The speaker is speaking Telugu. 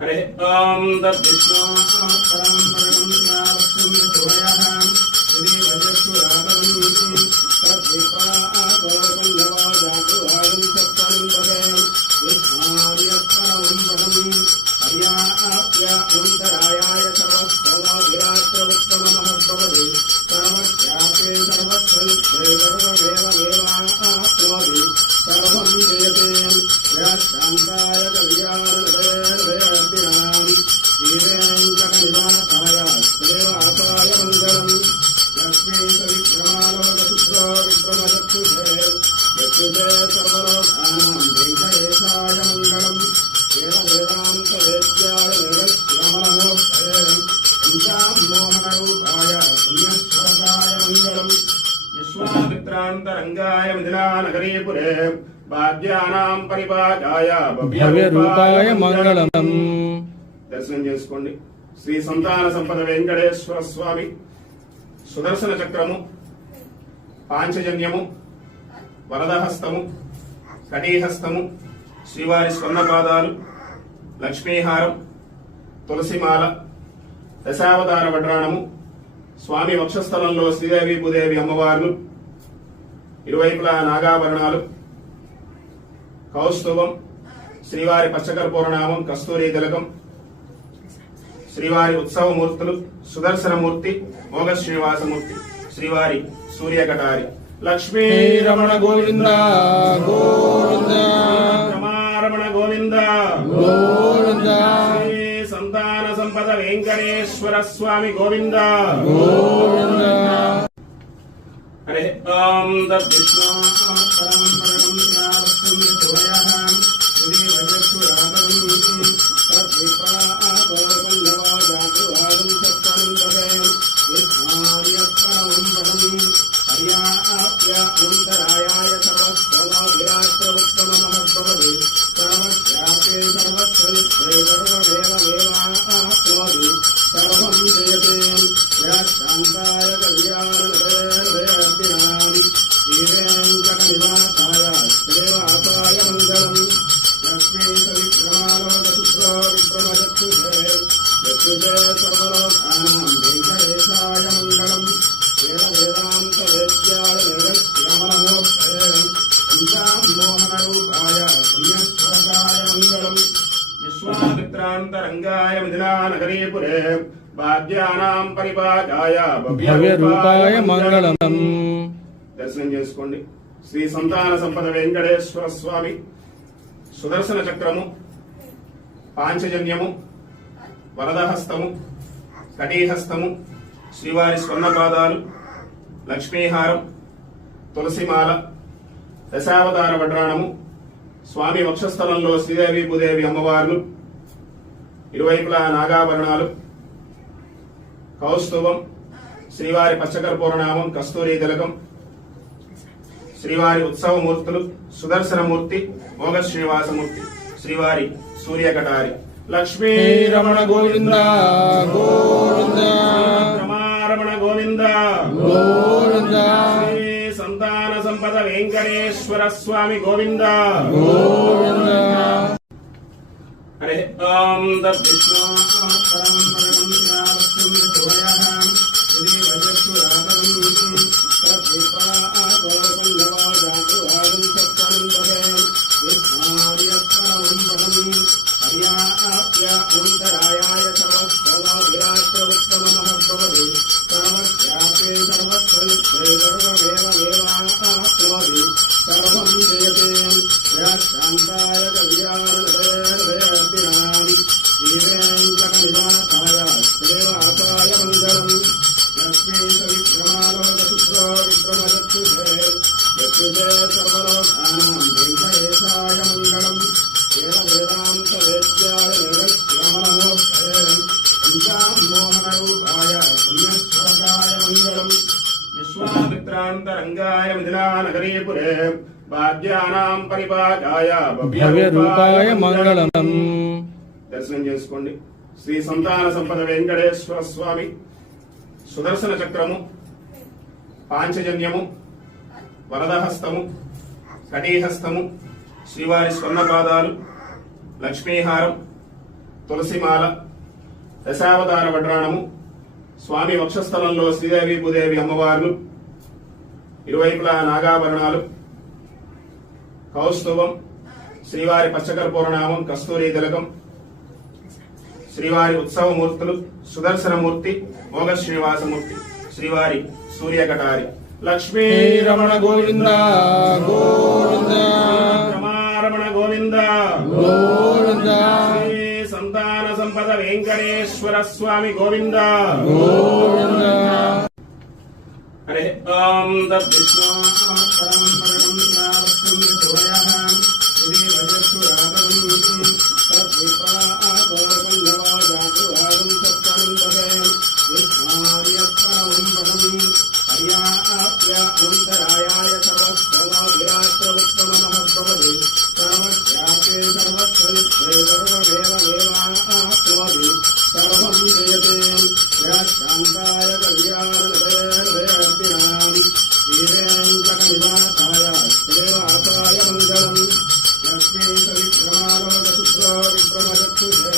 हरे ओम तद्विष्णु परम परमंत्रावस्तुं सूरयः श्री वजस्सुरातम् तद्विप्रा आतोपञ्जवो जातुवागं सत्परं पदे विष्णार्यत्परमं पदं हर्याप्य अनन्तरायाय सर्वस्तोमोभिरात्रमुत्तममहद्भवति सर्वस्यापि सर्वस्वनित्ये सर्वमेवमेवाप्नोति सर्वं जयते शान्ताय कल्याणनिधये श्रीवेङ्कटनिवासाय देवासाय मङ्गलम् लक्ष्मी सविक्रमालोकशुक्रो विक्रमचक्षुषे यक्षुषे सर्वलोकानां वेङ्कटेशाय मङ्गलम् वेदवेदान्तवेद्याय वेदश्यामलमूर्तये पञ्चामोहनरूपाय पुण्यश्लोकाय मङ्गलम् विश्वामित्रान्तरङ्गाय मिथिलानगरीपुरे భాగ్యానాం పరిపాకాయ భవ్య రూపాయ మంగళం. దర్శనం చేసుకోండి. శ్రీ సంతాన సంపద వెంకటేశ్వర స్వామి సుదర్శన చక్రము, పాంచజన్యము, వరదహస్తము, కటీహస్తము, శ్రీవారి స్వర్ణపాదాలు, లక్ష్మీహారం, తులసిమాల, దశావతార వడ్రాణము, స్వామి వక్షస్థలంలో శ్రీదేవి భూదేవి అమ్మవార్లు, ఇరువైపులా నాగాభరణాలు, కౌస్తుభం, శ్రీవారి పచ్చకర్పూరనామం, కస్తూరి తిలకం, శ్రీవారి ఉత్సవమూర్తులు, సుదర్శనమూర్తి, మోగ శ్రీనివాసమూర్తి, శ్రీవారి సూర్యకటారి. లక్ష్మీ రమణ గోవింద గోవింద, రమారమణ గోవింద గోవింద, శ్రీ సంతాన సంపద వెంకటేశ్వర స్వామి గోవింద గోవింద. హరే ఓం తద్విష్ణు పరం పరమంత్రావస్తుం సూరయः శ్రీ వజస్సురాతम् తద్విప్రా ఆతోపञ्जवो जातुवागं सत्परं पदे विष्णार्यत्परमं पदं हर्याप्य अनन्तरायाय सर्वस्तोमोभिरात्रमुत्तममहद्भवति सर्वस्यापि सर्वस्वनित्ये सर्वमेवमेवाप्नोति सर्वं जयते शान्ताय कल्याणनिधये श्रीवेङ्कटनिवासाय देवासाय मङ्गलम् लक्ष्मी सविक्रमालोकशुक्रो विक्रमचक्षुषे यक्षुषे सर्वलोकानां वेङ्कटेशाय मङ्गलम् वेदवेदान्तवेद्याय वेदश्यामलमूर्तये पञ्चामोहनरूपाय पुण्यश्लोकाय मङ्गलम् विश्वामित्रान्तरङ्गाय मिथिलानगरीपुरे భాగ్యానాం పరిపాకాయ భవ్య రూపాయ మంగళం. దర్శనం చేసుకోండి. శ్రీ సంతాన సంపద వెంకటేశ్వర స్వామి సుదర్శన చక్రము, పాంచజన్యము, వరదహస్తము, కటీహస్తము, శ్రీవారి స్వర్ణపాదాలు, లక్ష్మీహారం, తులసిమాల, దశావతార వడ్రాణము, స్వామి వక్షస్థలంలో శ్రీదేవి భూదేవి అమ్మవార్లు, ఇరువైపులా నాగాభరణాలు, కౌస్తుభం, శ్రీవారి పచ్చకర్పూరనామం, కస్తూరి తిలకం, శ్రీవారి ఉత్సవమూర్తులు, సుదర్శనమూర్తి, మోగ శ్రీనివాసమూర్తి, శ్రీవారి సూర్యకటారి. లక్ష్మీ రమణ గోవింద గోవింద, రమారమణ గోవింద గోవింద, శ్రీ సంతాన సంపద వెంకటేశ్వర స్వామి గోవింద గోవింద. హరే ఓం తద్విష్ణు పరం పరమంత్రావస్తుం సూరయः శ్రీ వజస్సురాతम् తద్విప్రా ఆతోపञ्जवो जातुवागं सत्परं पदे विष्णार्यत्परमं पदं हर्याप्य अनन्तरायाय सर्वस्तोमोभिरात्रमुत्तममहद्भवति सर्वस्यापि सर्वस्वनित्ये सर्वमेवमेवाप्नोति सर्वं जयते शान्ताय कल्याणनिधये श्रीवेङ्कटनिवासाय देवासाय मङ्गलम् लक्ष्मी सविक्रमालोकशुक्रो विक्रमचक्षुषे यक्षुषे सर्वलोकानां वेङ्कटेशाय मङ्गलम् वेदवेदान्तवेद्याय वेदश्यामलमूर्तये पञ्चामोहनरूपाय पुण्यश्लोकाय मङ्गलम् विश्वामित्रान्तरङ्गाय मिथिलानगरीपुरे భాగ్యానాం పరిపాకాయ భవ్య రూపాయ మంగళం. దర్శనం చేసుకోండి. శ్రీ సంతాన సంపద వెంకటేశ్వర స్వామి సుదర్శన చక్రము, పాంచజన్యము, వరదహస్తము, కటీహస్తము, శ్రీవారి స్వర్ణపాదాలు, లక్ష్మీహారం, తులసిమాల, దశావతార వడ్రాణము, స్వామి వక్షస్థలంలో శ్రీదేవి భూదేవి అమ్మవార్లు, ఇరువైపులా నాగాభరణాలు, కౌస్తుభం, శ్రీవారి పచ్చకర్పూరనామం, కస్తూరి తిలకం, శ్రీవారి ఉత్సవమూర్తులు, సుదర్శనమూర్తి, మోగ శ్రీనివాసమూర్తి, శ్రీవారి సూర్యకటారి. లక్ష్మీ రమణ గోవింద గోవింద రమణ గోవింద గోవింద శ్రీ సంతాన సంపద వెంకటేశ్వర స్వామి గోవింద గోవింద. హరే ఓం తద్విష్ణు పరమం పరమం శ్రావస్తం శుభయః శ్రీ వజస్సు రాతం తద్విప్రాతో పల్లవో జాతు రాగం సత్వరం వదయం విష్ణార్యత్పరమం పదం పర్యాప్య అనంతరాయాయ సర్వస్వమో విరాత్ర ఉత్తమ మహద్భవతి సర్వస్యాపే సర్వస్వనిత్యే సర్వమేవ సర్వం జయతే శాంతాయ కళ్యాణదయార్దినాం శ్రీవేంకటనివాసాయ శ్రీనివాసాయ మంగళం. లక్ష్మీ సవిక్రమాలోక శుక్రో విక్రమచక్షుషే